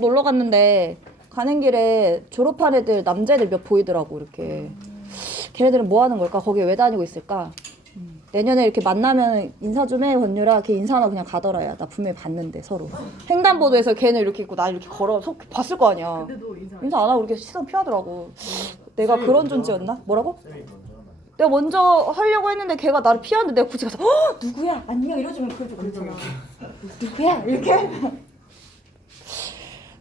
놀러 갔는데 가는 길에 졸업한 애들 남자애들 몇 보이더라고. 이렇게 걔네들은 뭐 하는 걸까? 거기에 왜 다니고 있을까? 내년에 이렇게 만나면 인사 좀 해, 권유라. 걔 인사하나 그냥 가더라. 야, 나 분명히 봤는데 서로 횡단보도에서 걔는 이렇게 있고 나 이렇게 걸어 봤을 거 아니야. 인사 안 하고 이렇게 시선 피하더라고. 내가 그런 존재였나? 뭐라고? 내가 먼저 하려고 했는데 걔가 나를 피하는데 내가 굳이 가서 누구야? 안녕 이러주면 그래도 그렇잖아. 누구야? 이렇게.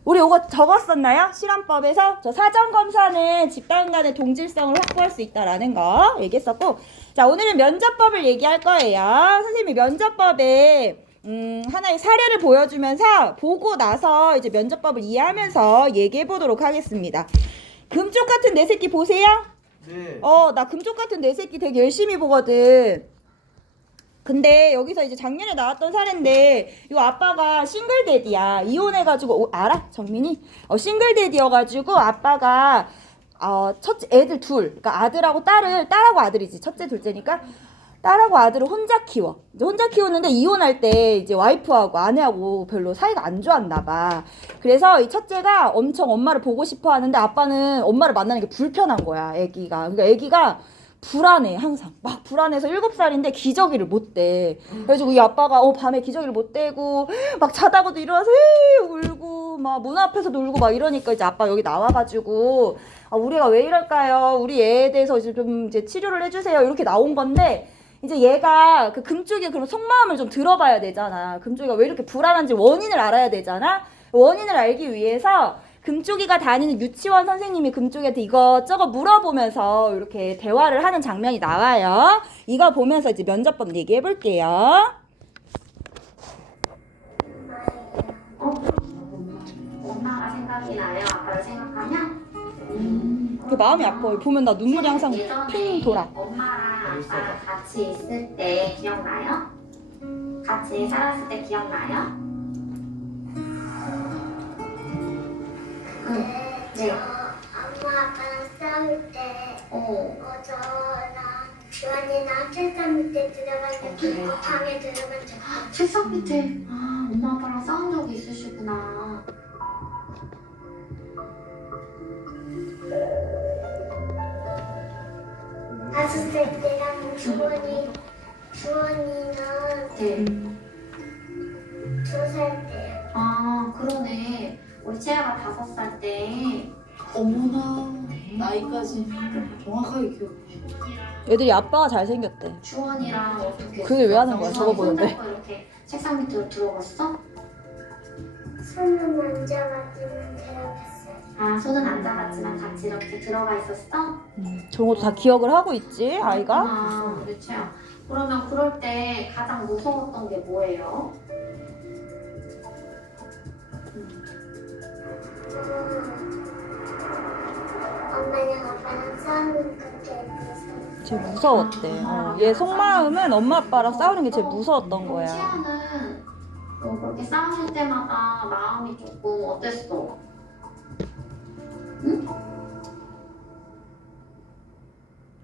우리 이거 적었었나요? 실험법에서 저 사전검사는 집단 간의 동질성을 확보할 수 있다라는 거 얘기했었고, 자 오늘은 면접법을 얘기할 거예요. 선생님이 면접법에 하나의 사례를 보여주면서 보고 나서 이제 면접법을 이해하면서 얘기해 보도록 하겠습니다. 금쪽 같은 내 새끼 보세요? 네. 나 금쪽 같은 내 새끼 되게 열심히 보거든. 근데 여기서 이제 작년에 나왔던 사례인데 이 아빠가 싱글데디야. 이혼해가지고 알아? 정민이? 싱글데디여가지고 아빠가 첫째 애들 둘, 그러니까 아들하고 딸하고 아들이지. 첫째 둘째니까 딸하고 아들을 혼자 키워. 이제 혼자 키우는데 이혼할 때 이제 와이프하고 아내하고 별로 사이가 안 좋았나 봐. 그래서 이 첫째가 엄청 엄마를 보고 싶어 하는데 아빠는 엄마를 만나는 게 불편한 거야, 애기가. 그러니까 애기가 불안해, 항상. 막 불안해서 7살인데 기저귀를 못 대. 그래가지고 이 아빠가 밤에 기저귀를 못 대고 막 자다가도 일어나서 울고 막 문 앞에서도 울고 막 이러니까 이제 아빠 여기 나와가지고 우리가 왜 이럴까요? 우리 애에 대해서 이제 좀 이제 치료를 해주세요. 이렇게 나온 건데 이제 얘가 그 금쪽이의 그런 속마음을 좀 들어봐야 되잖아. 금쪽이가 왜 이렇게 불안한지 원인을 알아야 되잖아. 원인을 알기 위해서 금쪽이가 다니는 유치원 선생님이 금쪽이한테 이것저것 물어보면서 이렇게 대화를 하는 장면이 나와요. 이거 보면서 이제 면접법 얘기해 볼게요. 엄마가 생각이 나요? 아빠를 생각하면? 그 마음이 아파요. 보면 나 눈물이 항상 핑 돌아. 엄마랑 아빠랑 같이 있을 때 기억나요? 같이 살았을 때 기억나요? 네. 엄마 아빠랑 싸울 때 저랑 주환이랑 책상 밑에 들어가서 방에 들어간 적 책상 밑에 엄마 아빠랑 싸운 적이 있으시구나. 다섯 살 때랑 주원이는 네. 2살 때요. 그러네. 우리 채아가 5살 때 어머나 나이까지 정확하게 기억해. 애들이 아빠가 잘생겼대. 주원이랑 어떻게 그게 왜 하는 거야? 했어? 저거 보는데. 손잡고 이렇게 책상 밑으로 들어갔어? 손은 안 잡았지만 들어갔어요. 손은 안 잡았지만 같이 이렇게 들어가 있었어? 저런 것도 다 기억을 하고 있지, 아이가? 우리 채아. 그러면 그럴 때 가장 무서웠던 게 뭐예요? 엄마랑 아빠랑 싸우는 그게 무서워. 제일 무서웠대. 얘 속마음은 엄마 아빠랑 싸우는 게 제일 무서웠던 거야. 채아는 그렇게 싸우실 때마다 마음이 조금 어땠어? 응?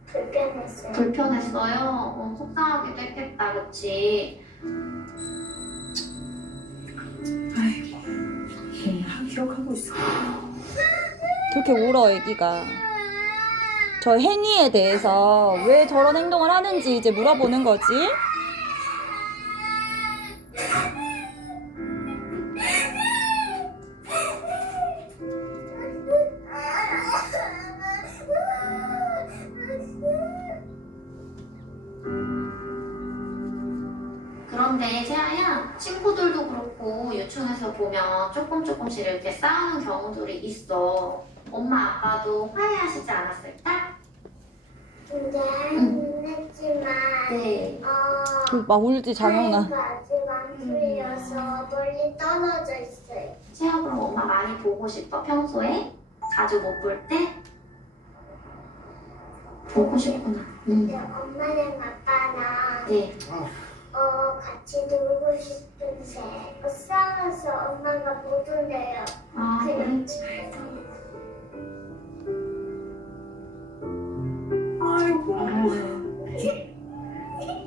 불편했어요. 불편했어요? 속상하기도 했겠다, 그치? 기억하고 있어. 그렇게 울어, 애기가. 저 행위에 대해서 왜 저런 행동을 하는지 이제 물어보는 거지. 그런데 채아야, 친구들도 그렇고 유치원에서 보면 조금씩 이렇게 싸우는 경우들이 있어. 엄마 아빠도 화해하시지 않았을까? 근데 했지만 네. 막 울지, 장영나. 아직 안 풀려서 멀리 떨어져 있어요. 채아 그럼 엄마 많이 보고 싶어? 평소에? 자주 못 볼 때? 보고 싶구나. 근데 엄마랑 아빠랑 네. 같이 놀고 싶은데 싸워서 엄마가 못 온대요.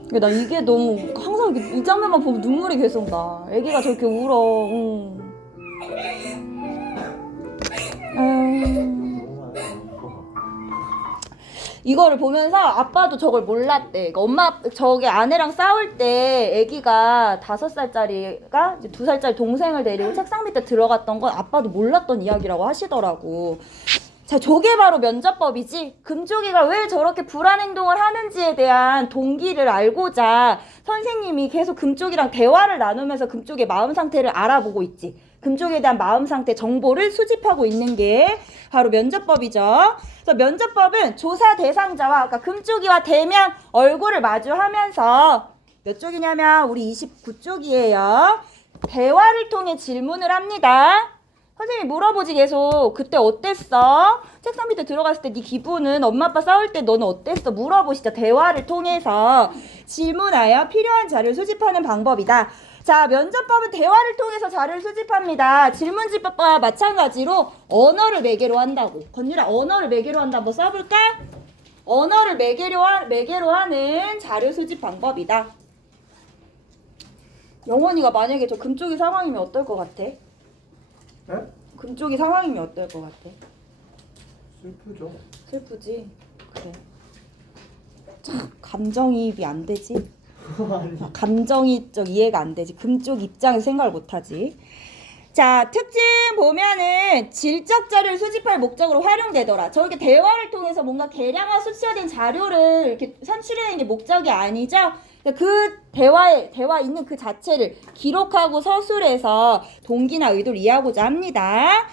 그래? 나 이게 너무 항상 이 장면만 보면 눈물이 계속 나. 애기가 저렇게 울어. 이거를 보면서 아빠도 저걸 몰랐대. 그러니까 엄마 저기 아내랑 싸울 때 아기가 5살짜리가 이제 2살짜리 동생을 데리고 책상 밑에 들어갔던 건 아빠도 몰랐던 이야기라고 하시더라고. 자, 저게 바로 면접법이지. 금쪽이가 왜 저렇게 불안 행동을 하는지에 대한 동기를 알고자 선생님이 계속 금쪽이랑 대화를 나누면서 금쪽의 마음 상태를 알아보고 있지. 금쪽에 대한 마음 상태 정보를 수집하고 있는 게 바로 면접법이죠. 그래서 면접법은 조사 대상자와 그러니까 금쪽이와 대면 얼굴을 마주하면서 몇 쪽이냐면 우리 29쪽이에요. 대화를 통해 질문을 합니다. 선생님이 물어보지 계속. 그때 어땠어? 책상 밑에 들어갔을 때 네 기분은 엄마 아빠 싸울 때 너는 어땠어? 물어보시죠. 대화를 통해서 질문하여 필요한 자료를 수집하는 방법이다. 자, 면접법은 대화를 통해서 자료를 수집합니다. 질문지법과 마찬가지로 언어를 매개로 한다고. 건율아, 언어를 매개로 한다. 한번 써볼까? 언어를 매개로 하는 자료 수집 방법이다. 영원이가 만약에 저 금쪽이 상황이면 어떨 것 같아? 네? 금쪽이 상황이면 어떨 것 같아? 슬프죠. 슬프지? 그래. 참 감정이입이 안 되지? 감정이적 이해가 안 되지. 금쪽 입장에서 생각을 못하지. 자, 특징 보면은 질적 자료를 수집할 목적으로 활용되더라. 저렇게 대화를 통해서 뭔가 계량화 수치화된 자료를 이렇게 산출해내는 게 목적이 아니죠. 그 대화 있는 그 자체를 기록하고 서술해서 동기나 의도를 이해하고자 합니다.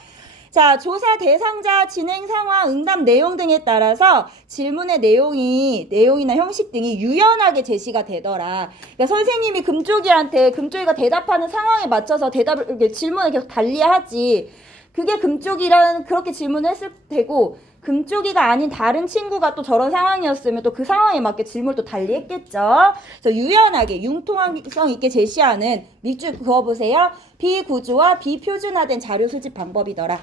자, 조사 대상자, 진행 상황, 응답 내용 등에 따라서 질문의 내용이나 형식 등이 유연하게 제시가 되더라. 그러니까 선생님이 금쪽이가 대답하는 상황에 맞춰서 질문을 계속 달리하지. 그게 금쪽이라는 그렇게 질문을 했을 테고, 금쪽이가 아닌 다른 친구가 또 저런 상황이었으면 또 그 상황에 맞게 질문을 또 달리했겠죠. 그래서 유연하게 융통성 있게 제시하는 밑줄 그어보세요. 비구조화, 비표준화된 자료 수집 방법이더라.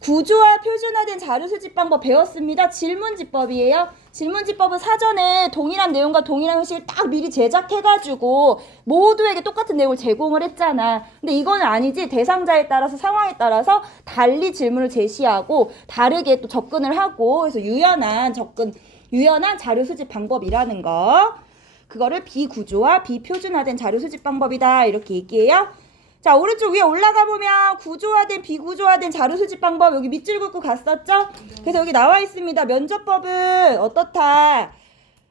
구조화, 표준화된 자료 수집 방법 배웠습니다. 질문지법이에요. 질문지법은 사전에 동일한 내용과 동일한 형식을 딱 미리 제작해가지고 모두에게 똑같은 내용을 제공을 했잖아. 근데 이거는 아니지. 대상자에 따라서 상황에 따라서 달리 질문을 제시하고 다르게 또 접근을 하고 그래서 유연한 자료 수집 방법이라는 거. 그거를 비구조화, 비표준화된 자료 수집 방법이다. 이렇게 얘기해요. 자, 오른쪽 위에 올라가 보면 구조화된 비구조화된 자료 수집 방법 여기 밑줄 긋고 갔었죠? 그래서 여기 나와 있습니다. 면접법은 어떻다?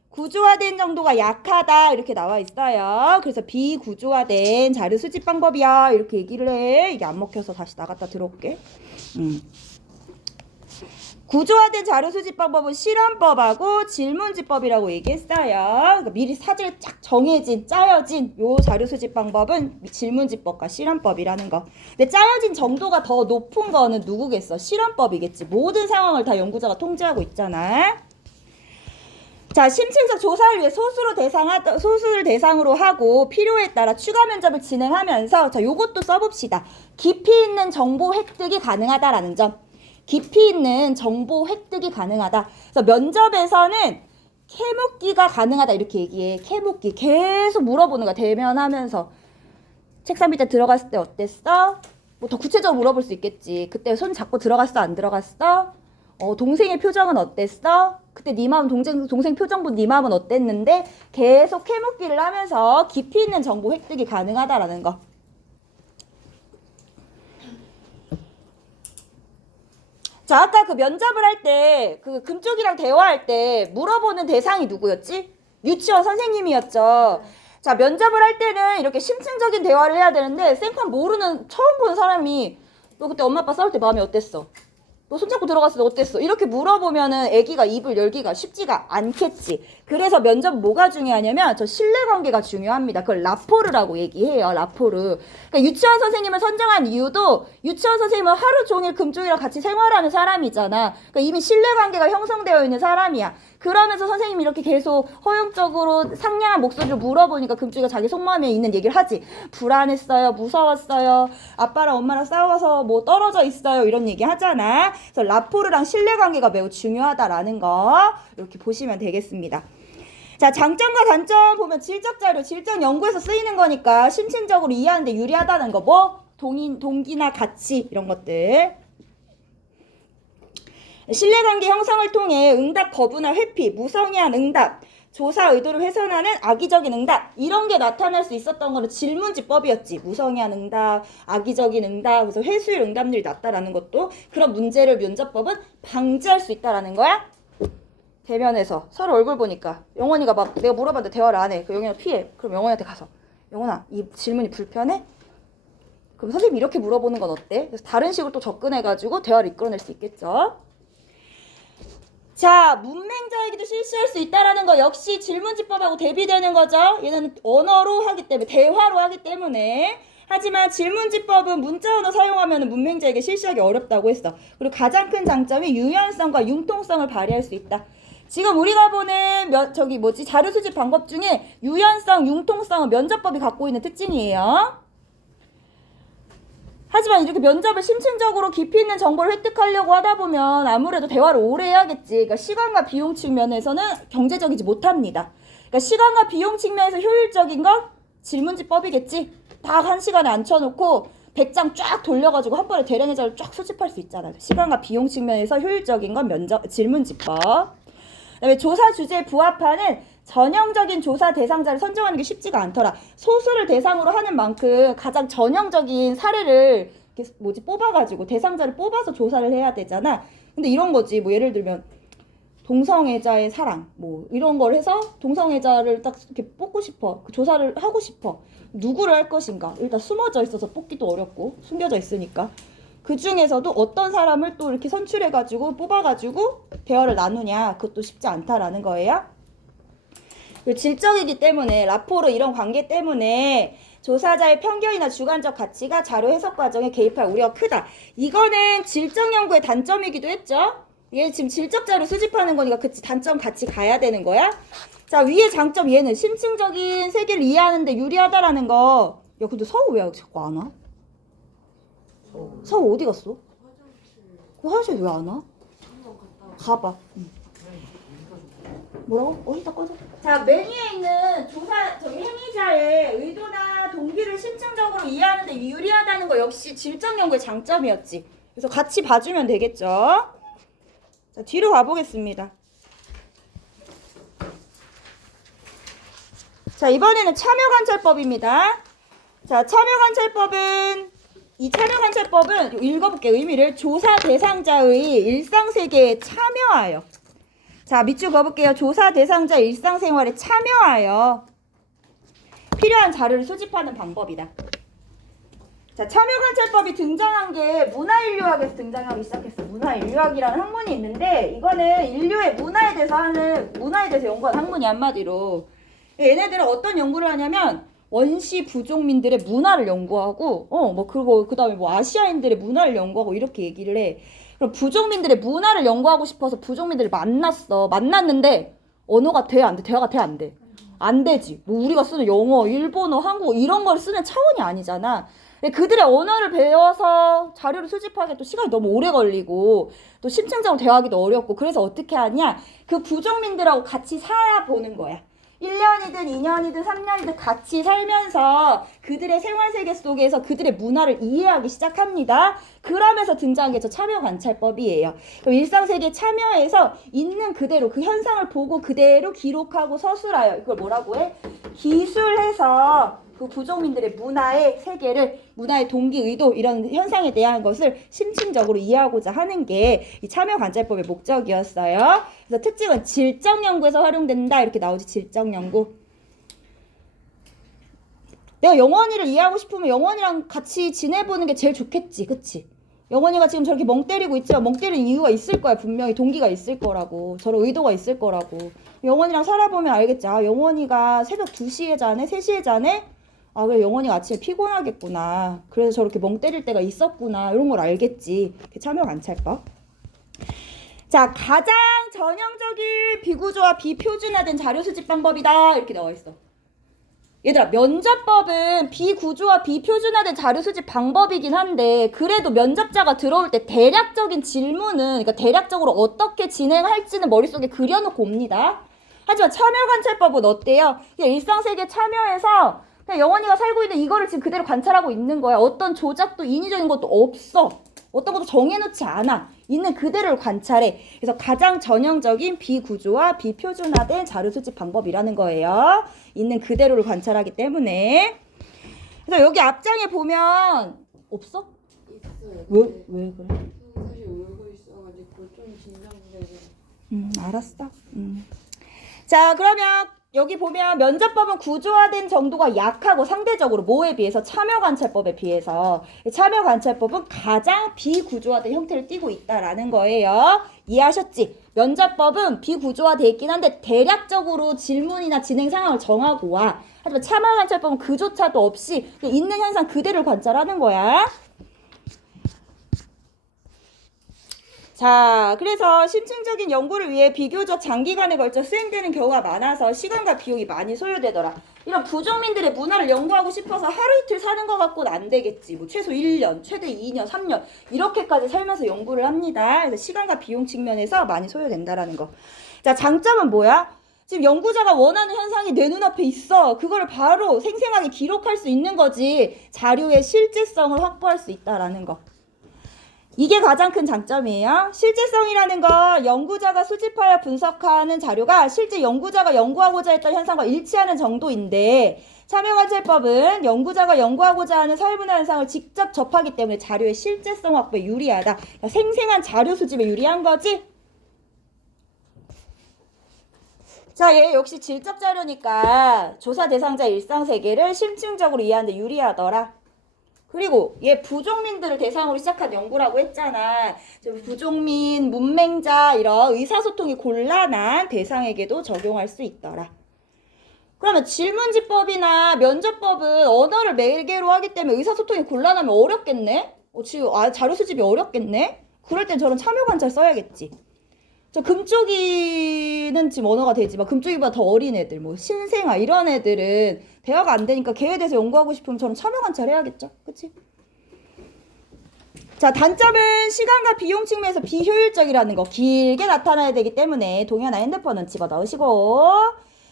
구조화된 정도가 약하다 이렇게 나와 있어요. 그래서 비구조화된 자료 수집 방법이야 이렇게 얘기를 해. 이게 안 먹혀서 다시 나갔다 들어올게. 구조화된 자료 수집 방법은 실험법하고 질문지법이라고 얘기했어요. 그러니까 미리 사전에 쫙 짜여진 요 자료 수집 방법은 질문지법과 실험법이라는 거. 근데 짜여진 정도가 더 높은 거는 누구겠어? 실험법이겠지. 모든 상황을 다 연구자가 통제하고 있잖아. 자, 심층적 조사를 위해 소수를 대상으로 하고 필요에 따라 추가 면접을 진행하면서 자, 요것도 써봅시다. 깊이 있는 정보 획득이 가능하다라는 점. 깊이 있는 정보 획득이 가능하다. 그래서 면접에서는 캐묻기가 가능하다 이렇게 얘기해. 캐묻기 계속 물어보는 거야. 대면하면서 책상 밑에 들어갔을 때 어땠어? 뭐 더 구체적으로 물어볼 수 있겠지. 그때 손 잡고 들어갔어? 안 들어갔어? 동생의 표정은 어땠어? 그때 네 마음 동생 표정 본 네 마음은 어땠는데? 계속 캐묻기를 하면서 깊이 있는 정보 획득이 가능하다라는 거. 자, 아까 그 면접을 할 때, 그 금쪽이랑 대화할 때 물어보는 대상이 누구였지? 유치원 선생님이었죠. 자, 면접을 할 때는 이렇게 심층적인 대화를 해야 되는데, 생판 모르는, 처음 본 사람이, 너 그때 엄마 아빠 싸울 때 마음이 어땠어? 너 손잡고 들어갔을 때 어땠어? 이렇게 물어보면은 애기가 입을 열기가 쉽지가 않겠지. 그래서 면접 뭐가 중요하냐면 저 신뢰관계가 중요합니다. 그걸 라포르라고 얘기해요. 라포르. 그러니까 유치원 선생님을 선정한 이유도 유치원 선생님은 하루 종일 금쪽이랑 같이 생활하는 사람이잖아. 그러니까 이미 신뢰관계가 형성되어 있는 사람이야. 그러면서 선생님이 이렇게 계속 허용적으로 상냥한 목소리로 물어보니까 금쪽이가 자기 속마음에 있는 얘기를 하지. 불안했어요. 무서웠어요. 아빠랑 엄마랑 싸워서 뭐 떨어져 있어요. 이런 얘기 하잖아. 그래서 라포르랑 신뢰관계가 매우 중요하다라는 거 이렇게 보시면 되겠습니다. 자, 장점과 단점 보면 질적 자료, 질적 연구에서 쓰이는 거니까 심층적으로 이해하는데 유리하다는 거 뭐? 동기나 가치 이런 것들. 신뢰관계 형성을 통해 응답 거부나 회피, 무성의한 응답, 조사 의도를 훼손하는 악의적인 응답 이런 게 나타날 수 있었던 거는 질문지법이었지. 무성의한 응답, 악의적인 응답, 그래서 회수율 응답률이 낮다라는 것도 그런 문제를 면접법은 방지할 수 있다라는 거야. 대면에서 서로 얼굴 보니까 영원이가 막 내가 물어봤는데 대화를 안 해. 그 영원이가 피해. 그럼 영원이한테 가서 영원아 이 질문이 불편해? 그럼 선생님이 이렇게 물어보는 건 어때? 그래서 다른 식으로 또 접근해가지고 대화를 이끌어낼 수 있겠죠. 자, 문맹자에게도 실수할 수 있다라는 거 역시 질문지법하고 대비되는 거죠. 얘는 언어로 하기 때문에, 대화로 하기 때문에. 하지만 질문지법은 문자 언어 사용하면 문맹자에게 실수하기 어렵다고 했어. 그리고 가장 큰 장점이 유연성과 융통성을 발휘할 수 있다. 지금 우리가 보는 자료 수집 방법 중에 유연성, 융통성은 면접법이 갖고 있는 특징이에요. 하지만 이렇게 면접을 심층적으로 깊이 있는 정보를 획득하려고 하다 보면 아무래도 대화를 오래 해야겠지. 그러니까 시간과 비용 측면에서는 경제적이지 못합니다. 그러니까 시간과 비용 측면에서 효율적인 건 질문지법이겠지. 딱 1시간에 앉혀놓고 100장 쫙 돌려가지고 한 번에 대량의 자료를 쫙 수집할 수 있잖아. 시간과 비용 측면에서 효율적인 건 질문지법. 그다음에 조사 주제에 부합하는 전형적인 조사 대상자를 선정하는 게 쉽지가 않더라. 소수를 대상으로 하는 만큼 가장 전형적인 사례를 이렇게 뽑아가지고 대상자를 뽑아서 조사를 해야 되잖아. 근데 이런 거지. 뭐 예를 들면 동성애자의 사랑 뭐 이런 걸 해서 동성애자를 딱 이렇게 뽑고 싶어. 조사를 하고 싶어. 누구를 할 것인가. 일단 숨어져 있어서 뽑기도 어렵고 숨겨져 있으니까. 그 중에서도 어떤 사람을 또 이렇게 선출해가지고 뽑아가지고 대화를 나누냐. 그것도 쉽지 않다라는 거예요. 질적이기 때문에 라포르 이런 관계 때문에 조사자의 편견이나 주관적 가치가 자료 해석 과정에 개입할 우려가 크다. 이거는 질적 연구의 단점이기도 했죠. 얘 지금 질적 자료 수집하는 거니까 그 단점 같이 가야 되는 거야. 자, 위의 장점 얘는 심층적인 세계를 이해하는데 유리하다라는 거. 야, 근데 서우 왜 자꾸 안 와? 서우 어디 갔어? 그 화장실 왜 안 와? 가봐. 응. 뭐라고? 이따 꺼져. 자, 맨 위에 있는 행위자의 의도나 동기를 심층적으로 이해하는 데 유리하다는 거 역시 질적 연구의 장점이었지. 그래서 같이 봐주면 되겠죠. 자, 뒤로 가보겠습니다. 자, 이번에는 참여관찰법입니다. 자, 이 참여관찰법은 읽어볼게요. 의미를 조사 대상자의 일상세계에 참여하여. 자, 밑줄 그어볼게요. 조사 대상자 일상생활에 참여하여 필요한 자료를 수집하는 방법이다. 자, 참여관찰법이 등장한 게 문화인류학에서 등장하기 시작했어. 문화인류학이라는 학문이 있는데 이거는 인류의 문화에 대해서 연구한 학문이 한마디로. 얘네들은 어떤 연구를 하냐면 원시 부족민들의 문화를 연구하고 그리고 그다음에 아시아인들의 문화를 연구하고 이렇게 얘기를 해. 그럼 부족민들의 문화를 연구하고 싶어서 부족민들을 만났는데 언어가 돼? 안 돼? 대화가 돼? 안 돼? 안 되지. 뭐 우리가 쓰는 영어, 일본어, 한국어 이런 걸 쓰는 차원이 아니잖아. 그들의 언어를 배워서 자료를 수집하기에 또 시간이 너무 오래 걸리고 또 심층적으로 대화하기도 어렵고 그래서 어떻게 하냐? 그 부족민들하고 같이 살아보는 거야. 1년이든 2년이든 3년이든 같이 살면서 그들의 생활세계 속에서 그들의 문화를 이해하기 시작합니다. 그러면서 등장한 게 저 참여관찰법이에요. 그럼 일상세계에 참여해서 있는 그대로 그 현상을 보고 그대로 기록하고 서술하여 이걸 뭐라고 해? 기술해서 그 부족민들의 문화의 세계를 문화의 동기, 의도 이런 현상에 대한 것을 심층적으로 이해하고자 하는 게 이 참여관찰법의 목적이었어요. 그래서 특징은 질적 연구에서 활용된다 이렇게 나오지. 질적 연구. 내가 영원이를 이해하고 싶으면 영원이랑 같이 지내보는 게 제일 좋겠지. 그치? 영원이가 지금 저렇게 멍 때리고 있지만 멍 때리는 이유가 있을 거야. 분명히 동기가 있을 거라고. 저런 의도가 있을 거라고. 영원이랑 살아보면 알겠지. 아, 영원이가 새벽 2시에 자네? 3시에 자네? 아, 그래 영원이가 아침에 피곤하겠구나. 그래서 저렇게 멍 때릴 때가 있었구나. 이런 걸 알겠지. 참여관찰법. 자, 가장 전형적인 비구조와 비표준화된 자료 수집 방법이다. 이렇게 나와 있어. 얘들아, 면접법은 비구조와 비표준화된 자료 수집 방법이긴 한데 그래도 면접자가 들어올 때 대략적인 질문은 그러니까 대략적으로 어떻게 진행할지는 머릿속에 그려놓고 옵니다. 하지만 참여관찰법은 어때요? 그냥 일상세계에 참여해서 그냥 영원이가 살고 있는 이거를 지금 그대로 관찰하고 있는 거야. 어떤 조작도 인위적인 것도 없어. 어떤 것도 정해놓지 않아. 있는 그대로를 관찰해. 그래서 가장 전형적인 비구조화, 비표준화된 자료 수집 방법이라는 거예요. 있는 그대로를 관찰하기 때문에. 그래서 여기 앞장에 보면 없어? 있어요. 왜 그래? 사실 울고 있어가지고 좀 긴장돼서. 알았어. 자, 그러면 여기 보면 면접법은 구조화된 정도가 약하고 상대적으로 뭐에 비해서 참여관찰법에 비해서 참여관찰법은 가장 비구조화된 형태를 띠고 있다라는 거예요. 이해하셨지? 면접법은 비구조화돼 있긴 한데 대략적으로 질문이나 진행 상황을 정하고 와. 하지만 참여관찰법은 그조차도 없이 있는 현상 그대로를 관찰하는 거야. 자, 그래서 심층적인 연구를 위해 비교적 장기간에 걸쳐 수행되는 경우가 많아서 시간과 비용이 많이 소요되더라. 이런 부족민들의 문화를 연구하고 싶어서 하루 이틀 사는 것 갖고는 안 되겠지. 뭐 최소 1년, 최대 2년, 3년 이렇게까지 살면서 연구를 합니다. 그래서 시간과 비용 측면에서 많이 소요된다라는 거. 자, 장점은 뭐야? 지금 연구자가 원하는 현상이 내 눈앞에 있어. 그거를 바로 생생하게 기록할 수 있는 거지. 자료의 실제성을 확보할 수 있다라는 거. 이게 가장 큰 장점이에요. 실제성이라는 건 연구자가 수집하여 분석하는 자료가 실제 연구자가 연구하고자 했던 현상과 일치하는 정도인데 참여관찰법은 연구자가 연구하고자 하는 사회문화 현상을 직접 접하기 때문에 자료의 실제성 확보에 유리하다. 그러니까 생생한 자료 수집에 유리한 거지. 자, 얘 역시 질적 자료니까 조사 대상자 일상세계를 심층적으로 이해하는 데 유리하더라. 그리고 얘 부족민들을 대상으로 시작한 연구라고 했잖아. 부족민, 문맹자 이런 의사소통이 곤란한 대상에게도 적용할 수 있더라. 그러면 질문지법이나 면접법은 언어를 매개로 하기 때문에 의사소통이 곤란하면 어렵겠네? 지금 자료 수집이 어렵겠네? 그럴 땐 저런 참여관찰 써야겠지. 저 금쪽이는 지금 언어가 되지만 금쪽이보다 더 어린 애들, 뭐 신생아 이런 애들은 대화가 안 되니까 걔에 대해서 연구하고 싶으면 저는 참여관찰 해야겠죠. 그치? 자, 단점은 시간과 비용 측면에서 비효율적이라는 거. 길게 나타나야 되기 때문에 동영이나 핸드폰은 집어넣으시고.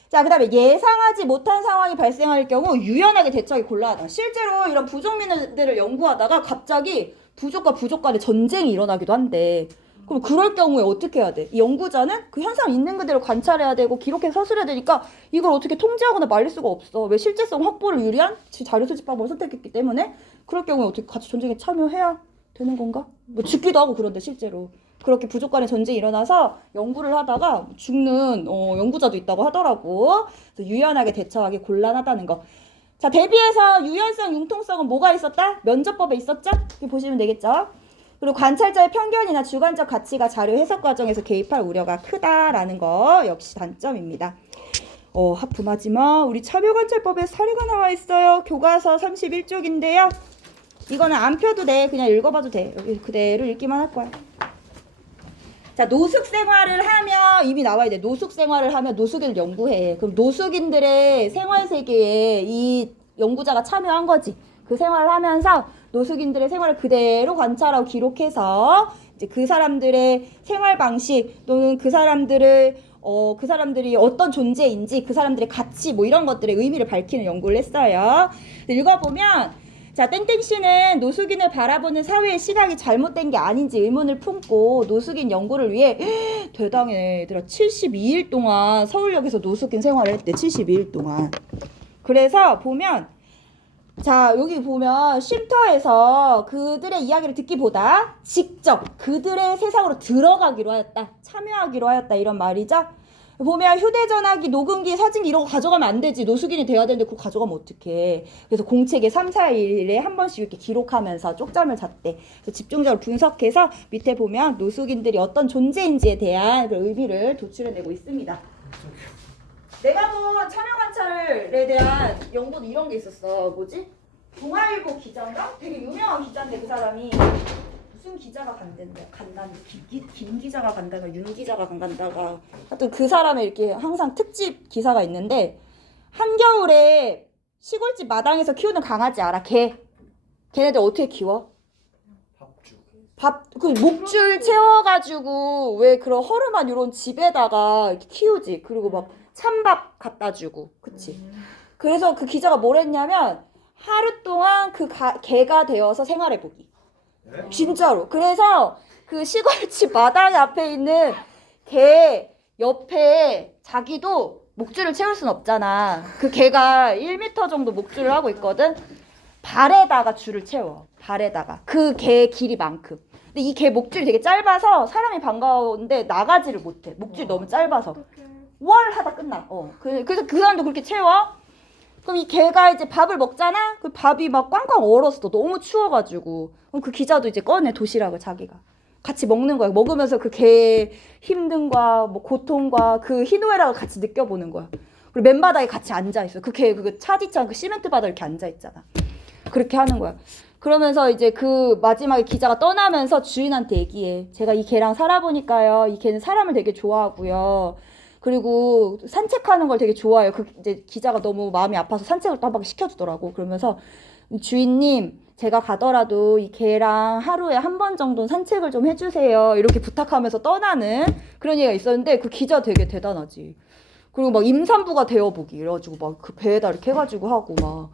자, 그 다음에 예상하지 못한 상황이 발생할 경우 유연하게 대처하기 곤란하다. 실제로 이런 부족민들을 연구하다가 갑자기 부족과 부족 간에 전쟁이 일어나기도 한대. 그럼 그럴 경우에 어떻게 해야 돼? 이 연구자는 그 현상 있는 그대로 관찰해야 되고 기록해 서술해야 되니까 이걸 어떻게 통제하거나 말릴 수가 없어. 왜 실제성 확보를 유리한 자료 수집 방법을 선택했기 때문에 그럴 경우에 어떻게 같이 전쟁에 참여해야 되는 건가? 뭐 죽기도 하고 그런데 실제로. 그렇게 부족 간에 전쟁이 일어나서 연구를 하다가 죽는 연구자도 있다고 하더라고. 그래서 유연하게 대처하기 곤란하다는 거. 자, 대비해서 유연성, 융통성은 뭐가 있었다? 면접법에 있었죠? 여기 보시면 되겠죠? 그리고 관찰자의 편견이나 주관적 가치가 자료 해석 과정에서 개입할 우려가 크다라는 거 역시 단점입니다. 하품하지마. 우리 참여관찰법에 사례가 나와 있어요. 교과서 31쪽인데요. 이거는 안 펴도 돼. 그냥 읽어봐도 돼. 여기 그대로 읽기만 할 거야. 자, 노숙 생활을 하면 이미 나와야 돼. 노숙 생활을 하면 노숙인을 연구해. 그럼 노숙인들의 생활 세계에 이 연구자가 참여한 거지. 그 생활을 하면서 노숙인들의 생활을 그대로 관찰하고 기록해서 이제 그 사람들의 생활 방식 또는 그 사람들이 어떤 존재인지 그 사람들의 가치 뭐 이런 것들의 의미를 밝히는 연구를 했어요. 읽어보면 자, 땡땡씨는 노숙인을 바라보는 사회의 시각이 잘못된 게 아닌지 의문을 품고 노숙인 연구를 위해 대단해 얘들아 72일 동안 서울역에서 노숙인 생활을 했대. 72일 동안. 그래서 보면 자, 여기 보면 쉼터에서 그들의 이야기를 듣기보다 직접 그들의 세상으로 들어가기로 하였다. 참여하기로 하였다. 이런 말이죠. 보면 휴대전화기, 녹음기, 사진기 이런 거 가져가면 안 되지. 노숙인이 돼야 되는데 그거 가져가면 어떡해. 그래서 공책에 3, 4일에 한 번씩 이렇게 기록하면서 쪽잠을 잤대. 그래서 집중적으로 분석해서 밑에 보면 노숙인들이 어떤 존재인지에 대한 그 의미를 도출해내고 있습니다. 내가 본 참여관찰에 대한 연구는 이런 게 있었어. 뭐지? 동아일보 기자인가? 되게 유명한 기자인데 그 사람이 무슨 기자가 간다는 김 기자가 간다가 윤 기자가 간다가 하여튼 그 사람의 이렇게 항상 특집 기사가 있는데 한겨울에 시골집 마당에서 키우는 강아지 알아? 걔네들 어떻게 키워? 그 목줄 채워가지고 왜 그런 허름한 이런 집에다가 이렇게 키우지. 그리고 막 찬밥 갖다 주고, 그치? 그래서 그 기자가 뭘 했냐면 하루 동안 그 개가 되어서 생활해보기. 네? 진짜로. 그래서 그 시골집 마당 앞에 있는 개 옆에 자기도 목줄을 채울 순 없잖아. 그 개가 1m 정도 목줄을 하고 있거든. 발에다가 줄을 채워. 발에다가. 그 개 길이만큼. 근데 이 개 목줄이 되게 짧아서 사람이 반가운데 나가지를 못해. 목줄이 너무 짧아서. 월 하다 끝나. 그래서 그 사람도 그렇게 채워. 그럼 이 개가 이제 밥을 먹잖아? 그 밥이 막 꽝꽝 얼었어. 너무 추워가지고. 그럼 그 기자도 이제 꺼내, 도시락을 자기가. 같이 먹는 거야. 먹으면서 그 개의 힘듦과 뭐 고통과 그 희노애락을 같이 느껴보는 거야. 그리고 맨바닥에 같이 앉아있어. 그 개, 그 차디찬 그 시멘트 바닥에 이렇게 앉아있잖아. 그렇게 하는 거야. 그러면서 이제 그 마지막에 기자가 떠나면서 주인한테 얘기해. 제가 이 개랑 살아보니까요. 이 개는 사람을 되게 좋아하고요. 그리고 산책하는 걸 되게 좋아해요. 그 이제 기자가 너무 마음이 아파서 산책을 또 한 바퀴 시켜주더라고. 그러면서 주인님, 제가 가더라도 이 개랑 하루에 한 번 정도는 산책을 좀 해주세요. 이렇게 부탁하면서 떠나는 그런 얘기가 있었는데 그 기자 되게 대단하지. 그리고 막 임산부가 되어보기 이래가지고 막 그 배에다 이렇게 해가지고 하고 막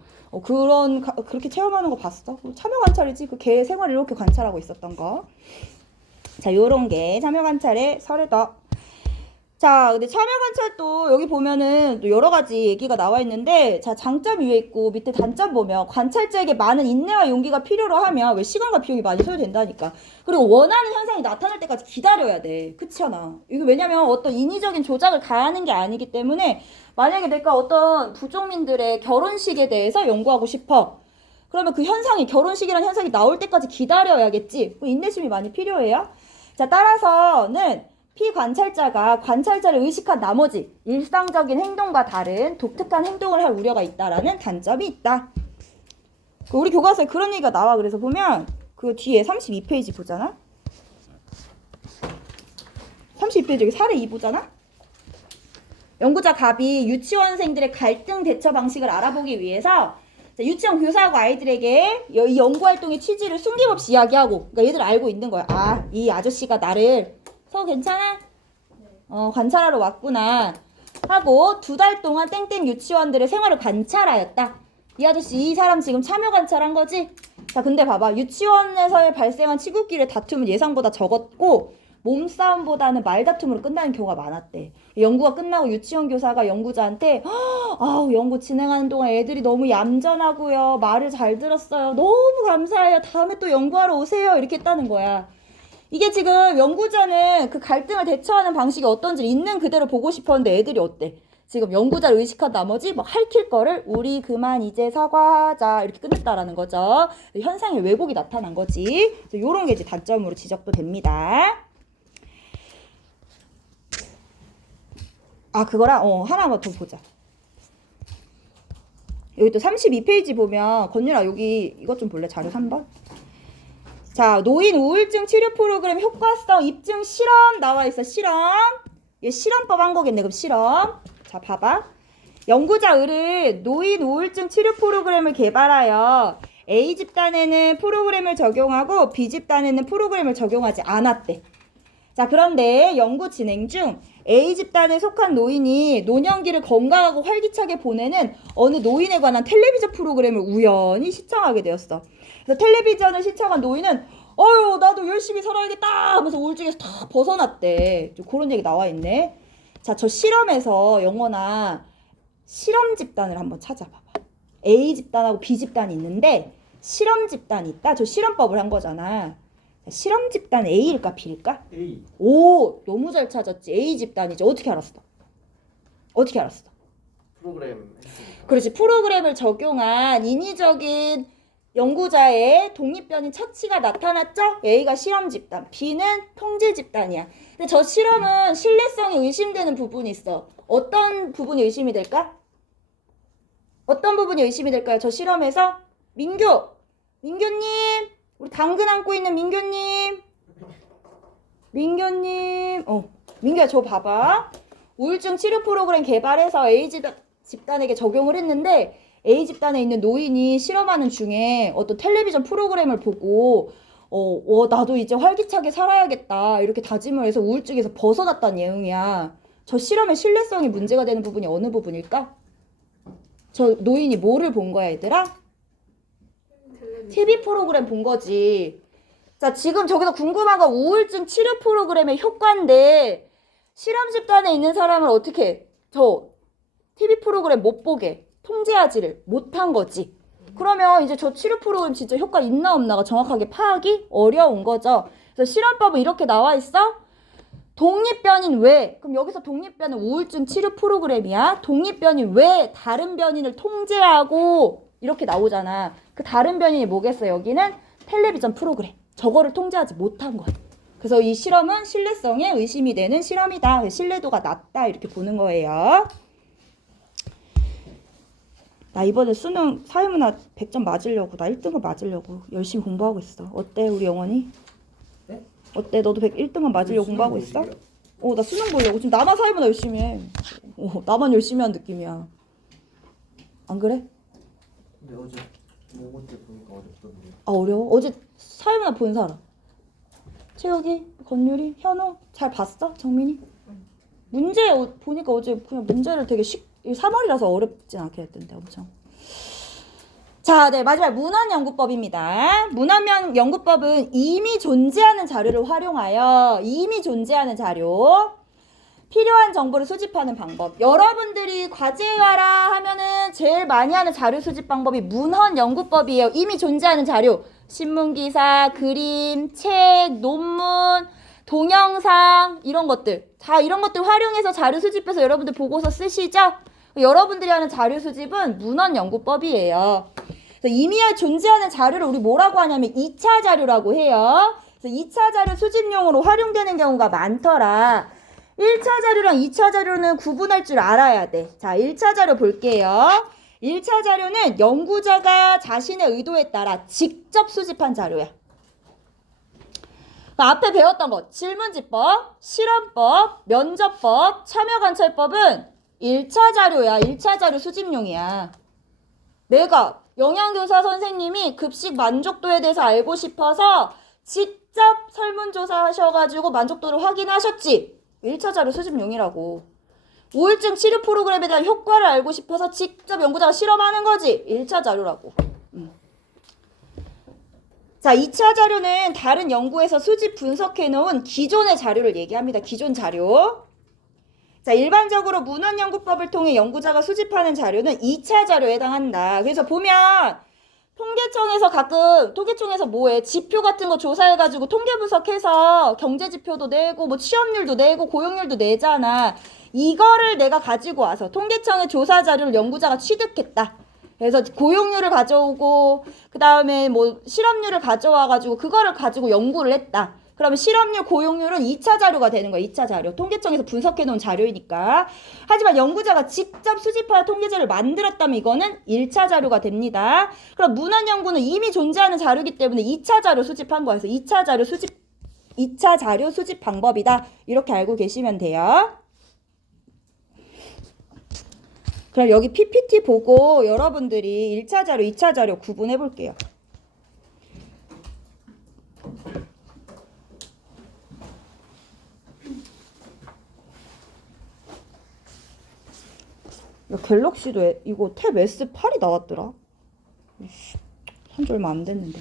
그렇게 체험하는 거 봤어. 참여 관찰이지. 그 개 생활을 이렇게 관찰하고 있었던 거. 자, 요런 게 참여 관찰의 사례다. 자, 근데 참여 관찰도 여기 보면은 또 여러 가지 얘기가 나와 있는데, 자, 장점 위에 있고 밑에 단점 보면 관찰자에게 많은 인내와 용기가 필요로 하면 왜 시간과 비용이 많이 소요된다니까. 그리고 원하는 현상이 나타날 때까지 기다려야 돼. 그렇지 않아? 이거 왜냐면 어떤 인위적인 조작을 가하는 게 아니기 때문에 만약에 내가 어떤 부족민들의 결혼식에 대해서 연구하고 싶어. 그러면 그 현상이 결혼식이라는 현상이 나올 때까지 기다려야겠지. 인내심이 많이 필요해요. 자, 따라서는 피관찰자가 관찰자를 의식한 나머지 일상적인 행동과 다른 독특한 행동을 할 우려가 있다라는 단점이 있다. 우리 교과서에 그런 얘기가 나와. 그래서 보면 그 뒤에 32페이지 보잖아. 32페이지 여기 사례 2 보잖아. 연구자 갑이 유치원생들의 갈등 대처 방식을 알아보기 위해서 유치원 교사하고 아이들에게 이 연구활동의 취지를 숨김없이 이야기하고, 그러니까 얘들 알고 있는 거야. 아, 이 아저씨가 나를 서 괜찮아? 관찰하러 왔구나 하고 2달 동안 땡땡 유치원들의 생활을 관찰하였다. 이 아저씨, 이 사람 지금 참여 관찰한 거지? 자, 근데 봐봐. 유치원에서 발생한 친구끼리의 다툼은 예상보다 적었고 몸싸움보다는 말다툼으로 끝나는 경우가 많았대. 연구가 끝나고 유치원 교사가 연구자한테 아우, 연구 진행하는 동안 애들이 너무 얌전하고요. 말을 잘 들었어요. 너무 감사해요. 다음에 또 연구하러 오세요. 이렇게 했다는 거야. 이게 지금 연구자는 그 갈등을 대처하는 방식이 어떤지 있는 그대로 보고 싶었는데 애들이 어때? 지금 연구자를 의식한 나머지 막 핥힐 거를 우리 그만 이제 사과하자 이렇게 끝냈다라는 거죠. 현상의 왜곡이 나타난 거지. 이런 게 이제 단점으로 지적도 됩니다. 아, 그거랑 하나만 더 보자. 여기 또 32페이지 보면 건율아 여기 이것 좀 볼래? 자료 3번. 자, 노인 우울증 치료 프로그램 효과성 입증 실험 나와 있어. 실험. 얘 실험법 한 거겠네. 그럼 실험. 자, 봐봐. 연구자 을은 노인 우울증 치료 프로그램을 개발하여 A 집단에는 프로그램을 적용하고 B 집단에는 프로그램을 적용하지 않았대. 자, 그런데 연구 진행 중 A 집단에 속한 노인이 노년기를 건강하고 활기차게 보내는 어느 노인에 관한 텔레비전 프로그램을 우연히 시청하게 되었어. 그래서 텔레비전을 시청한 노인은 어휴, 나도 열심히 살아야겠다 하면서 우울증에서 다 벗어났대. 좀 그런 얘기 나와 있네. 자, 저 실험에서 영원아 실험 집단을 한번 찾아봐봐. A 집단하고 B 집단이 있는데 실험 집단이 있다. 저 실험법을 한 거잖아. 실험 집단 A일까 B일까? A. 오, 너무 잘 찾았지. A 집단이지. 어떻게 알았어? 어떻게 알았어? 프로그램 했으니까. 그렇지. 프로그램을 적용한 인위적인 연구자의 독립변인 처치가 나타났죠? A가 실험 집단, B는 통제 집단이야. 근데 저 실험은 신뢰성이 의심되는 부분이 있어. 어떤 부분이 의심이 될까? 어떤 부분이 의심이 될까요? 저 실험에서 민규님, 우리 당근 안고 있는 민규님, 민규야 저 봐봐. 우울증 치료 프로그램 개발해서 A 집단에게 적용을 했는데 A 집단에 있는 노인이 실험하는 중에 어떤 텔레비전 프로그램을 보고 나도 이제 활기차게 살아야겠다 이렇게 다짐을 해서 우울증에서 벗어났다는 내용이야. 저 실험의 신뢰성이 문제가 되는 부분이 어느 부분일까? 저 노인이 뭐를 본 거야, 얘들아? TV 프로그램 본 거지. 자, 지금 저기서 궁금한 건 우울증 치료 프로그램의 효과인데 실험 집단에 있는 사람을 어떻게 해? 저 TV 프로그램 못 보게 통제하지를 못한 거지. 그러면 이제 저 치료 프로그램 진짜 효과 있나 없나가 정확하게 파악이 어려운 거죠. 그래서 실험법은 이렇게 나와 있어. 독립변인 왜? 그럼 여기서 독립변은 우울증 치료 프로그램이야. 독립변인 왜 다른 변인을 통제하고 이렇게 나오잖아. 그 다른 변인이 뭐겠어? 여기는 텔레비전 프로그램. 저거를 통제하지 못한 거야. 그래서 이 실험은 신뢰성에 의심이 되는 실험이다. 신뢰도가 낮다. 이렇게 보는 거예요. 나 이번에 수능 사회문화 100점 맞으려고 나 1등급 맞으려고 열심히 공부하고 있어. 어때 우리 영원이? 네? 어때? 너도 1등급 맞으려고 공부하고 있어? 나 수능 보려고. 지금 나만 사회문화 열심히 해. 나만 열심히 한 느낌이야. 안 그래? 근데 어제 모고 때 보니까 어렵던데. 아 어려워? 어제 사회문화 본 사람? 채혁이, 건율이, 현호 잘 봤어? 정민이? 문제 보니까 어제 그냥 문제를 되게 3월이라서 어렵진 않게 했던데 엄청. 자, 네, 마지막 문헌연구법입니다. 문헌연구법은 이미 존재하는 자료를 활용하여 이미 존재하는 자료 필요한 정보를 수집하는 방법. 여러분들이 과제해와라 하면은 제일 많이 하는 자료 수집 방법이 문헌연구법이에요. 이미 존재하는 자료. 신문기사, 그림, 책, 논문, 동영상 이런 것들. 다 이런 것들 활용해서 자료 수집해서 여러분들 보고서 쓰시죠? 여러분들이 하는 자료 수집은 문헌연구법이에요. 그래서 이미 존재하는 자료를 우리 뭐라고 하냐면 2차 자료라고 해요. 그래서 2차 자료 수집용으로 활용되는 경우가 많더라. 1차 자료랑 2차 자료는 구분할 줄 알아야 돼. 자, 1차 자료 볼게요. 1차 자료는 연구자가 자신의 의도에 따라 직접 수집한 자료야. 앞에 배웠던 것, 질문지법, 실험법, 면접법, 참여관찰법은 1차 자료야. 1차 자료 수집용이야. 내가 영양교사 선생님이 급식 만족도에 대해서 알고 싶어서 직접 설문조사 하셔가지고 만족도를 확인하셨지. 1차 자료 수집용이라고. 우울증 치료 프로그램에 대한 효과를 알고 싶어서 직접 연구자가 실험하는 거지. 1차 자료라고. 자, 2차 자료는 다른 연구에서 수집 분석해 놓은 기존의 자료를 얘기합니다. 기존 자료. 자, 일반적으로 문헌연구법을 통해 연구자가 수집하는 자료는 2차 자료에 해당한다. 그래서 보면 통계청에서 가끔 통계청에서 뭐해? 지표 같은 거 조사해가지고 통계 분석해서 경제지표도 내고 뭐 취업률도 내고 고용률도 내잖아. 이거를 내가 가지고 와서 통계청의 조사 자료를 연구자가 취득했다. 그래서 고용률을 가져오고 그 다음에 뭐 실업률을 가져와가지고 그거를 가지고 연구를 했다. 그러면 실업률, 고용률은 2차 자료가 되는 거야. 2차 자료. 통계청에서 분석해놓은 자료이니까. 하지만 연구자가 직접 수집하여 통계자료를 만들었다면 이거는 1차 자료가 됩니다. 그럼 문헌연구는 이미 존재하는 자료이기 때문에 2차 자료 수집한 거여서 2차 자료 수집 방법이다. 이렇게 알고 계시면 돼요. 그럼 여기 PPT 보고 여러분들이 1차 자료, 2차 자료 구분해 볼게요. 갤럭시도 이거 탭 S8이 나왔더라. 산지 얼마 안 됐는데.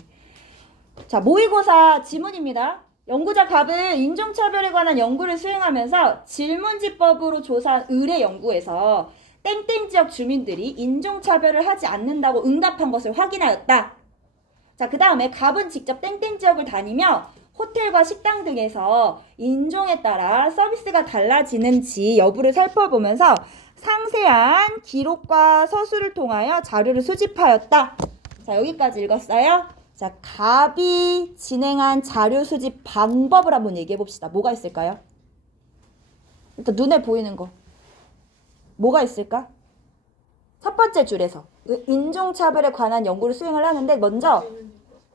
자, 모의고사 지문입니다. 연구자 갑은 인종차별에 관한 연구를 수행하면서 질문지법으로 조사한 의뢰 연구에서 땡땡 지역 주민들이 인종차별을 하지 않는다고 응답한 것을 확인하였다. 자, 그 다음에 갑은 직접 땡땡 지역을 다니며 호텔과 식당 등에서 인종에 따라 서비스가 달라지는지 여부를 살펴보면서 상세한 기록과 서술을 통하여 자료를 수집하였다. 자, 여기까지 읽었어요. 자, 갑이 진행한 자료 수집 방법을 한번 얘기해 봅시다. 뭐가 있을까요? 일단 눈에 보이는 거. 뭐가 있을까? 첫 번째 줄에서 인종차별에 관한 연구를 수행을 하는데 먼저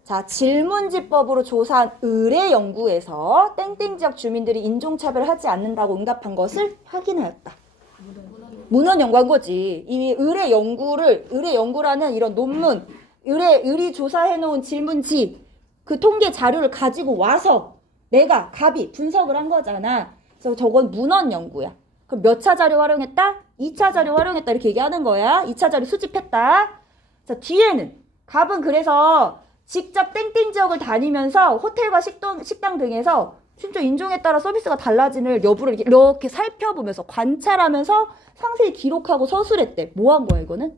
자, 질문지법으로 조사한 의뢰 연구에서 땡땡 지역 주민들이 인종차별을 하지 않는다고 응답한 것을 확인하였다. 문헌 연구한 거지. 이 의뢰 연구라는 이런 논문, 의뢰 조사해 놓은 질문지, 그 통계 자료를 가지고 와서 내가 갑이 분석을 한 거잖아. 그래서 저건 문헌 연구야. 그럼 몇 차 자료 활용했다? 2차 자료 활용했다 이렇게 얘기하는 거야. 2차 자료 수집했다. 자, 뒤에는 갑은 그래서 직접 땡땡 지역을 다니면서 호텔과 식당 등에서 심지어 인종에 따라 서비스가 달라지는 여부를 이렇게 살펴보면서 관찰하면서 상세히 기록하고 서술했대. 뭐 한 거야 이거는?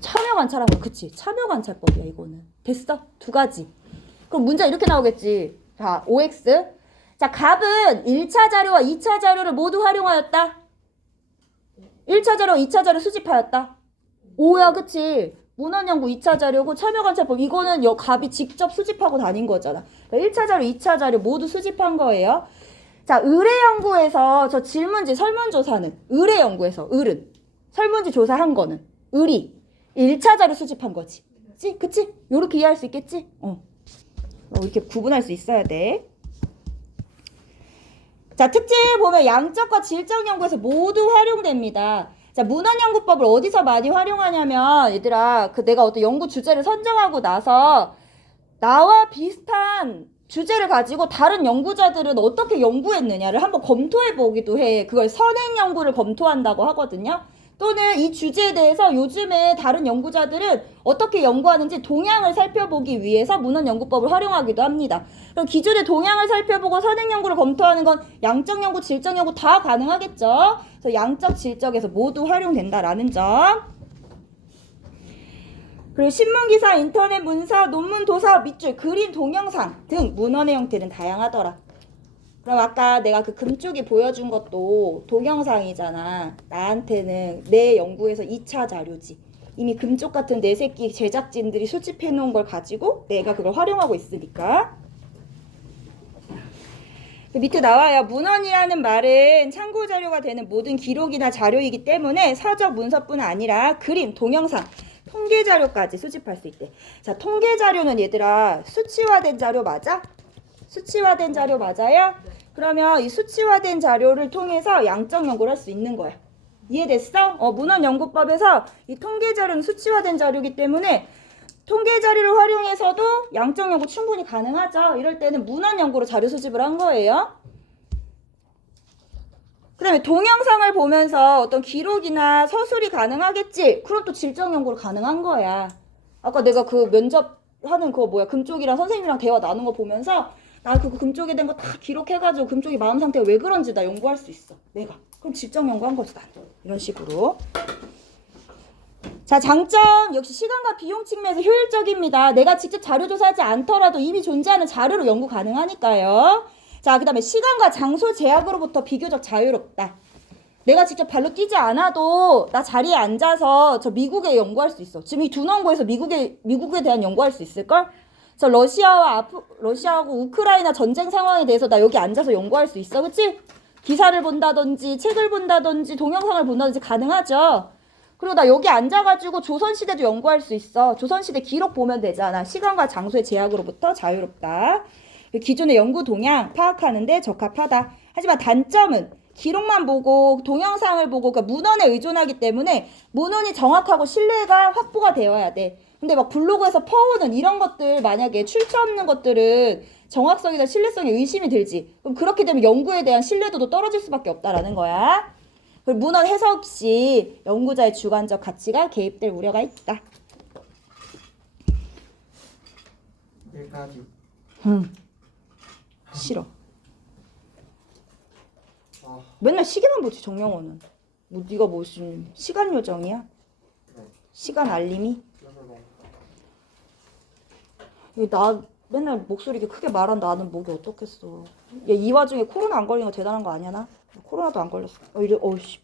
참여 관찰한 거. 그치? 참여 관찰법이야 이거는. 됐어? 두 가지. 그럼 문제 이렇게 나오겠지. 자, OX. 자, 갑은 1차 자료와 2차 자료를 모두 활용하였다. 1차 자료, 2차 자료 수집하였다. 오야, 그치? 문헌연구 2차 자료고 참여관찰법 이거는 갑이 직접 수집하고 다닌 거잖아. 1차 자료, 2차 자료 모두 수집한 거예요. 자, 의뢰연구에서 저 질문지 설문조사는 의뢰연구에서 을은 설문지 조사한 거는 을이 1차 자료 수집한 거지. 그치? 요렇게 이해할 수 있겠지? 이렇게 구분할 수 있어야 돼. 자, 특징을 보면 양적과 질적 연구에서 모두 활용됩니다. 자, 문헌연구법을 어디서 많이 활용하냐면 얘들아 내가 어떤 연구 주제를 선정하고 나서 나와 비슷한 주제를 가지고 다른 연구자들은 어떻게 연구했느냐를 한번 검토해 보기도 해. 그걸 선행 연구를 검토한다고 하거든요. 또는 이 주제에 대해서 요즘에 다른 연구자들은 어떻게 연구하는지 동향을 살펴보기 위해서 문헌연구법을 활용하기도 합니다. 그럼 기존의 동향을 살펴보고 선행 연구를 검토하는 건 양적 연구, 질적 연구 다 가능하겠죠. 그래서 양적, 질적에서 모두 활용된다라는 점. 그리고 신문기사, 인터넷 문서, 논문, 도서, 밑줄, 그림, 동영상 등 문헌의 형태는 다양하더라. 그럼 아까 내가 그 금쪽이 보여준 것도 동영상이잖아. 나한테는 내 연구에서 2차 자료지. 이미 금쪽 같은 내 새끼 제작진들이 수집해 놓은 걸 가지고 내가 그걸 활용하고 있으니까. 밑에 나와요. 문헌이라는 말은 참고 자료가 되는 모든 기록이나 자료이기 때문에 서적 문서뿐 아니라 그림, 동영상, 통계 자료까지 수집할 수 있대. 자, 통계 자료는 얘들아 수치화된 자료 맞아? 수치화된 자료 맞아요? 그러면 이 수치화된 자료를 통해서 양적 연구를 할 수 있는 거야. 이해됐어? 문헌연구법에서 이 통계 자료는 수치화된 자료이기 때문에 통계 자료를 활용해서도 양적 연구 충분히 가능하죠. 이럴 때는 문헌연구로 자료 수집을 한 거예요. 그 다음에 동영상을 보면서 어떤 기록이나 서술이 가능하겠지? 그럼 또 질적 연구를 가능한 거야. 아까 내가 그 면접하는 그거 뭐야 금쪽이랑 선생님이랑 대화 나눈 거 보면서 나 그거 금쪽에 된 거 다 기록해가지고 금쪽이 마음 상태가 왜 그런지 나 연구할 수 있어. 내가. 그럼 질적 연구한 거지 난. 이런 식으로. 자, 장점 역시 시간과 비용 측면에서 효율적입니다. 내가 직접 자료 조사하지 않더라도 이미 존재하는 자료로 연구 가능하니까요. 자, 그 다음에 시간과 장소 제약으로부터 비교적 자유롭다. 내가 직접 발로 뛰지 않아도 나 자리에 앉아서 저 미국에 연구할 수 있어. 지금 이 두넘고에서 미국에 대한 연구할 수 있을걸? 저 러시아하고 우크라이나 전쟁 상황에 대해서 나 여기 앉아서 연구할 수 있어. 그치? 기사를 본다든지 책을 본다든지 동영상을 본다든지 가능하죠. 그리고 나 여기 앉아가지고 조선시대도 연구할 수 있어. 조선시대 기록 보면 되잖아. 시간과 장소의 제약으로부터 자유롭다. 기존의 연구 동향 파악하는데 적합하다. 하지만 단점은 기록만 보고 동영상을 보고 그러니까 문헌에 의존하기 때문에 문헌이 정확하고 신뢰가 확보가 되어야 돼. 근데 막 블로그에서 퍼오는 이런 것들 만약에 출처 없는 것들은 정확성이나 신뢰성에 의심이 들지. 그럼 그렇게 되면 연구에 대한 신뢰도도 떨어질 수밖에 없다라는 거야. 그리고 문헌 해석 시 연구자의 주관적 가치가 개입될 우려가 있다. 여기까지. 싫어. 아, 맨날 시계만 보지 정명호는. 뭐 네가 무슨 시간 요정이야? 네. 시간 알림이? 나 맨날 목소리 이렇게 크게 말한 나는 목이 어떻겠어. 야, 이 와중에 코로나 안 걸린 거 대단한 거 아니야 나? 코로나도 안 걸렸어.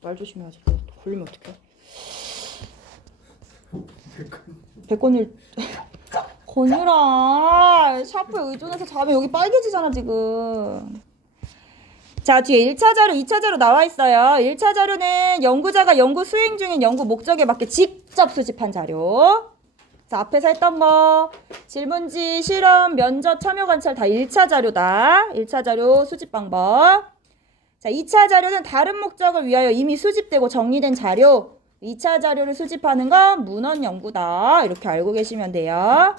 말 조심해야지. 걸리면 어떡해. 백건일 건유라 샤프에 의존해서 자면 여기 빨개지잖아 지금. 자, 뒤에 1차 자료, 2차 자료 나와 있어요. 1차 자료는 연구자가 연구 수행 중인 연구 목적에 맞게 직접 수집한 자료. 자, 앞에서 했던 거 질문지, 실험, 면접, 참여 관찰 다 1차 자료다. 1차 자료 수집 방법. 자, 2차 자료는 다른 목적을 위하여 이미 수집되고 정리된 자료. 2차 자료를 수집하는 건 문헌 연구다. 이렇게 알고 계시면 돼요.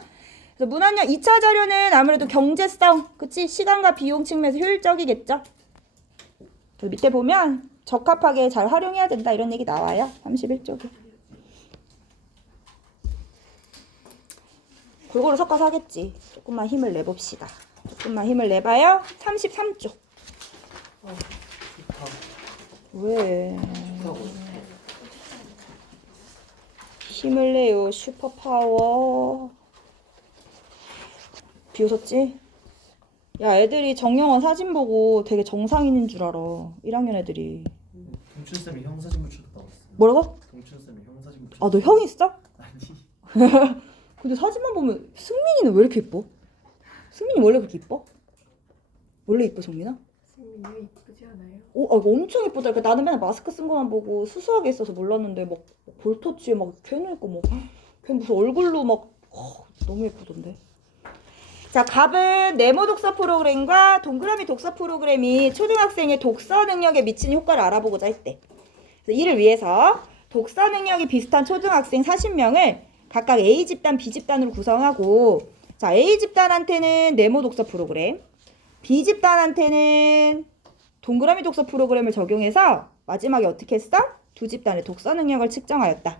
그래서 문헌 2차 자료는 아무래도 경제성, 그치? 시간과 비용 측면에서 효율적이겠죠. 밑에 보면 적합하게 잘 활용해야 된다 이런 얘기 나와요. 31쪽에. 골고루 섞어서 하겠지. 조금만 힘을 내봅시다. 조금만 힘을 내봐요. 33쪽. 왜? 힘을 내요. 슈퍼파워. 비웃었지? 야, 애들이 정영원 사진 보고 되게 정상인인 줄 알아. 1학년 애들이. 동춘쌤이 형 사진 붙였다고 했어. 뭐라고? 동춘쌤이 형 사진 붙였. 아, 너 형 있어? 아니. 근데 사진만 보면 승민이는 왜 이렇게 이뻐? 승민이 원래 그렇게 이뻐? 원래 이뻐, 정민아? 승민이 이쁘지 않아요? 이거 엄청 이쁘다. 그러니까 나는 맨날 마스크 쓴 거만 보고 수수하게 있어서 몰랐는데 막 볼터치에 막 걔는 있고 뭐 걔 무슨 얼굴로 막 너무 예쁘던데. 자, 갑은 네모 독서 프로그램과 동그라미 독서 프로그램이 초등학생의 독서 능력에 미치는 효과를 알아보고자 했대. 그래서 이를 위해서 독서 능력이 비슷한 초등학생 40명을 각각 A 집단, B 집단으로 구성하고, 자, A 집단한테는 네모 독서 프로그램, B 집단한테는 동그라미 독서 프로그램을 적용해서 마지막에 어떻게 했어? 두 집단의 독서 능력을 측정하였다.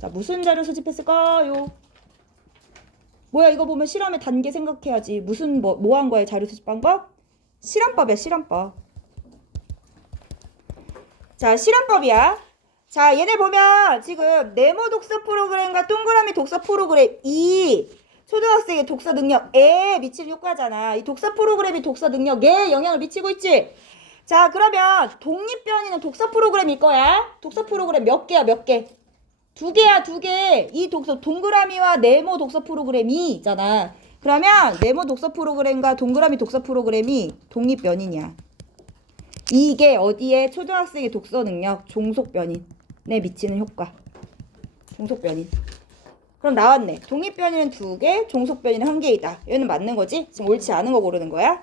자, 무슨 자료 수집했을까요? 뭐야, 이거 보면 실험의 단계 생각해야지. 무슨 뭐 한 거야, 자료 수집 방법? 실험법이야, 실험법. 자, 실험법이야. 자, 얘네 보면 지금 네모 독서 프로그램과 동그라미 독서 프로그램 이 초등학생의 독서 능력에 미칠 효과잖아. 이 독서 프로그램이 독서 능력에 영향을 미치고 있지. 자, 그러면 독립변이는 독서 프로그램일 거야. 독서 프로그램 몇 개야, 몇 개? 두 개야, 두 개. 이 독서 동그라미와 네모 독서 프로그램이 있잖아. 그러면 네모 독서 프로그램과 동그라미 독서 프로그램이 독립변이냐. 이게 어디에 초등학생의 독서 능력 종속변인에 미치는 효과. 종속변인. 그럼 나왔네. 독립변이는 2개, 종속변이는 1개이다. 얘는 맞는 거지? 지금 옳지 않은 거 고르는 거야.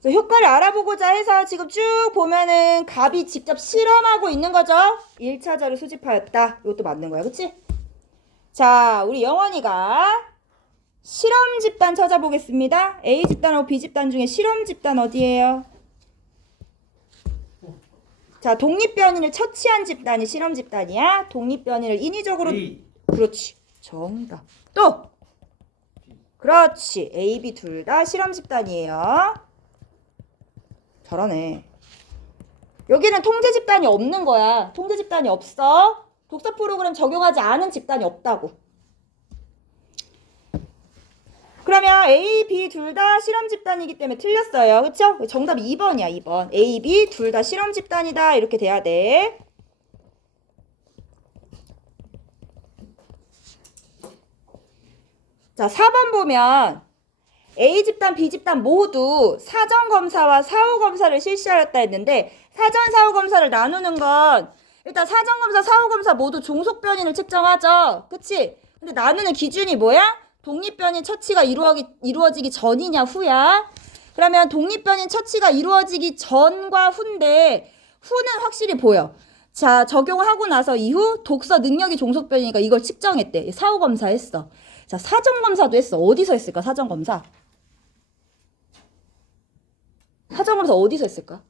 그래서 효과를 알아보고자 해서 지금 쭉 보면은 갑이 직접 실험하고 있는 거죠. 1차 자료 수집하였다. 이것도 맞는 거야. 그치? 자, 우리 영원이가 실험 집단 찾아보겠습니다. A 집단하고 B 집단 중에 실험 집단 어디예요? 자, 독립변인을 처치한 집단이 실험 집단이야. 독립변인을 인위적으로. A. 그렇지. 정답. 또. 그렇지. A, B 둘 다 실험 집단이에요. 잘하네. 여기는 통제 집단이 없는 거야. 통제 집단이 없어. 독서 프로그램 적용하지 않은 집단이 없다고. 그러면 A, B 둘 다 실험 집단이기 때문에 틀렸어요. 그쵸? 정답이 2번이야, 2번. A, B 둘 다 실험 집단이다. 이렇게 돼야 돼. 자, 4번 보면 A 집단, B 집단 모두 사전검사와 사후검사를 실시하였다 했는데, 사전, 사후검사를 나누는 건 일단 사전검사, 사후검사 모두 종속변인을 측정하죠. 그치? 근데 나누는 기준이 뭐야? 독립변인 처치가 이루어지기 전이냐 후야? 그러면 독립변인 처치가 이루어지기 전과 후인데, 후는 확실히 보여. 자, 적용하고 나서 이후 독서 능력이 종속변이니까 이걸 측정했대. 사후검사 했어. 자, 사전검사도 했어. 어디서 했을까? 사전검사. 사전검사 어디서 했을까?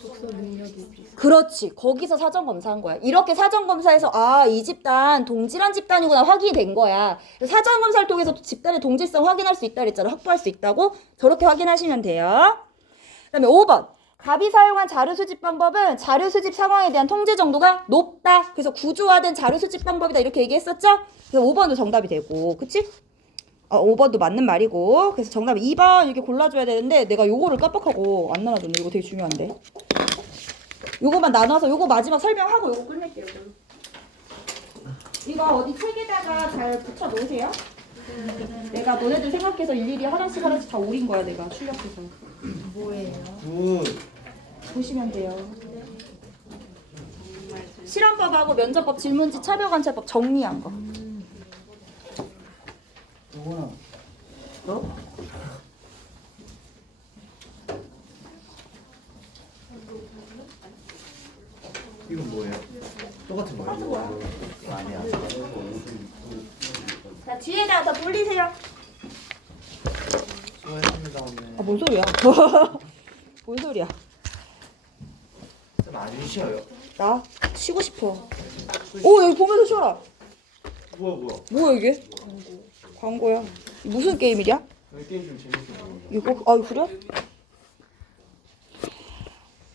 독서 능력이 비슷. 그렇지. 거기서 사전검사한 거야. 이렇게 사전검사해서 이 집단 동질한 집단이구나 확인이 된 거야. 사전검사를 통해서 집단의 동질성 확인할 수 있다 그랬잖아. 확보할 수 있다고. 저렇게 확인하시면 돼요. 그 다음에 5번. 갑이 사용한 자료 수집 방법은 자료 수집 상황에 대한 통제 정도가 높다. 그래서 구조화된 자료 수집 방법이다. 이렇게 얘기했었죠? 그래서 5번도 정답이 되고. 그치? 5번도 맞는 말이고. 그래서 정답 2번 이렇게 골라줘야 되는데 내가 요거를 깜빡하고 안 나눠줬네. 이거 되게 중요한데. 요거만 나눠서 요거 마지막 설명하고 요거 끝낼게요. 이거 어디 책에다가 잘 붙여 놓으세요. 내가 너네들 생각해서 일일이 하나씩 하나씩 다 오린 거야. 내가 출력해서. 뭐예요? 굿. 보시면 돼요. 실험법하고 면접법, 질문지, 차별관찰법 정리한 거. 영원아. 너? 이건 뭐예요? 똑같은 거예요? 아니야. 자, 뒤에다 더 돌리세요. 수고했습니다 오늘. 뭔 소리야? 뭔 소리야? 안 쉬어요? 나 쉬고 싶어. 오 여기 보면서 쉬어라. 뭐야? 뭐야 이게? 광고야. 무슨 게임이냐? 이 게임 좀 재밌어 보인다. 이거 그래?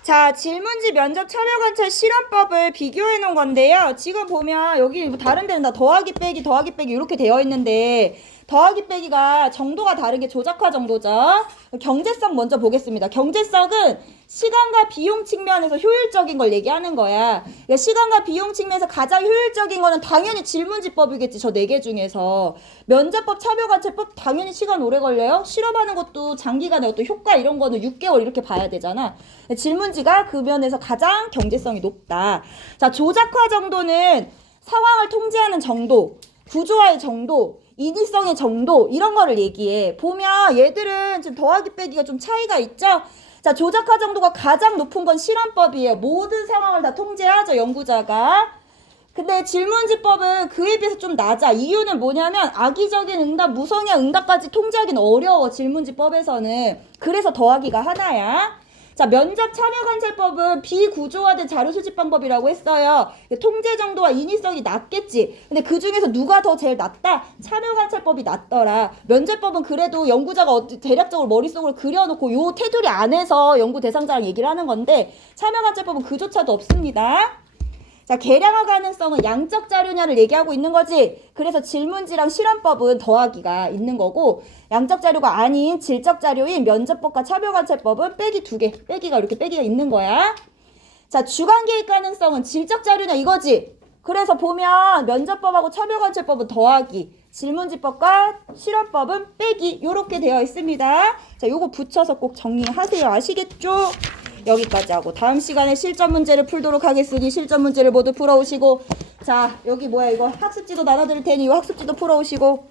자, 질문지 면접 참여관찰 실험법을 비교해 놓은 건데요. 지금 보면 여기 뭐 다른 데는 다 더하기 빼기 이렇게 되어 있는데 더하기 빼기가 정도가 다른 게 조작화 정도죠. 경제성 먼저 보겠습니다. 경제성은 시간과 비용 측면에서 효율적인 걸 얘기하는 거야. 그러니까 시간과 비용 측면에서 가장 효율적인 거는 당연히 질문지법이겠지. 저 4개 중에서. 면접법, 참여관찰법 당연히 시간 오래 걸려요. 실험하는 것도 장기간의 어떤 효과 이런 거는 6개월 이렇게 봐야 되잖아. 질문지가 그 면에서 가장 경제성이 높다. 자, 조작화 정도는 상황을 통제하는 정도, 구조화의 정도, 인위성의 정도 이런 거를 얘기해. 보면 얘들은 지금 더하기 빼기가 좀 차이가 있죠? 자, 조작화 정도가 가장 높은 건 실험법이에요. 모든 상황을 다 통제하죠, 연구자가. 근데 질문지법은 그에 비해서 좀 낮아. 이유는 뭐냐면 악의적인 응답, 무성의한 응답까지 통제하기는 어려워, 질문지법에서는. 그래서 더하기가 하나야. 자, 면접 참여관찰법은 비구조화된 자료 수집 방법이라고 했어요. 통제 정도와 인위성이 낮겠지. 근데 그 중에서 누가 더 제일 낮다? 참여관찰법이 낮더라. 면접법은 그래도 연구자가 대략적으로 머릿속으로 그려놓고 요 테두리 안에서 연구 대상자랑 얘기를 하는 건데 참여관찰법은 그조차도 없습니다. 자, 계량화 가능성은 양적 자료냐를 얘기하고 있는 거지. 그래서 질문지랑 실험법은 더하기가 있는 거고 양적 자료가 아닌 질적 자료인 면접법과 참여관찰법은 빼기 2개. 빼기가 이렇게 빼기가 있는 거야. 자, 주관 개입 가능성은 질적 자료냐 이거지. 그래서 보면 면접법하고 참여관찰법은 더하기, 질문지법과 실험법은 빼기 요렇게 되어 있습니다. 자, 요거 붙여서 꼭 정리하세요. 아시겠죠? 여기까지 하고 다음 시간에 실전 문제를 풀도록 하겠으니 실전 문제를 모두 풀어오시고 자 여기 뭐야 이거 학습지도 나눠드릴 테니 이 학습지도 풀어오시고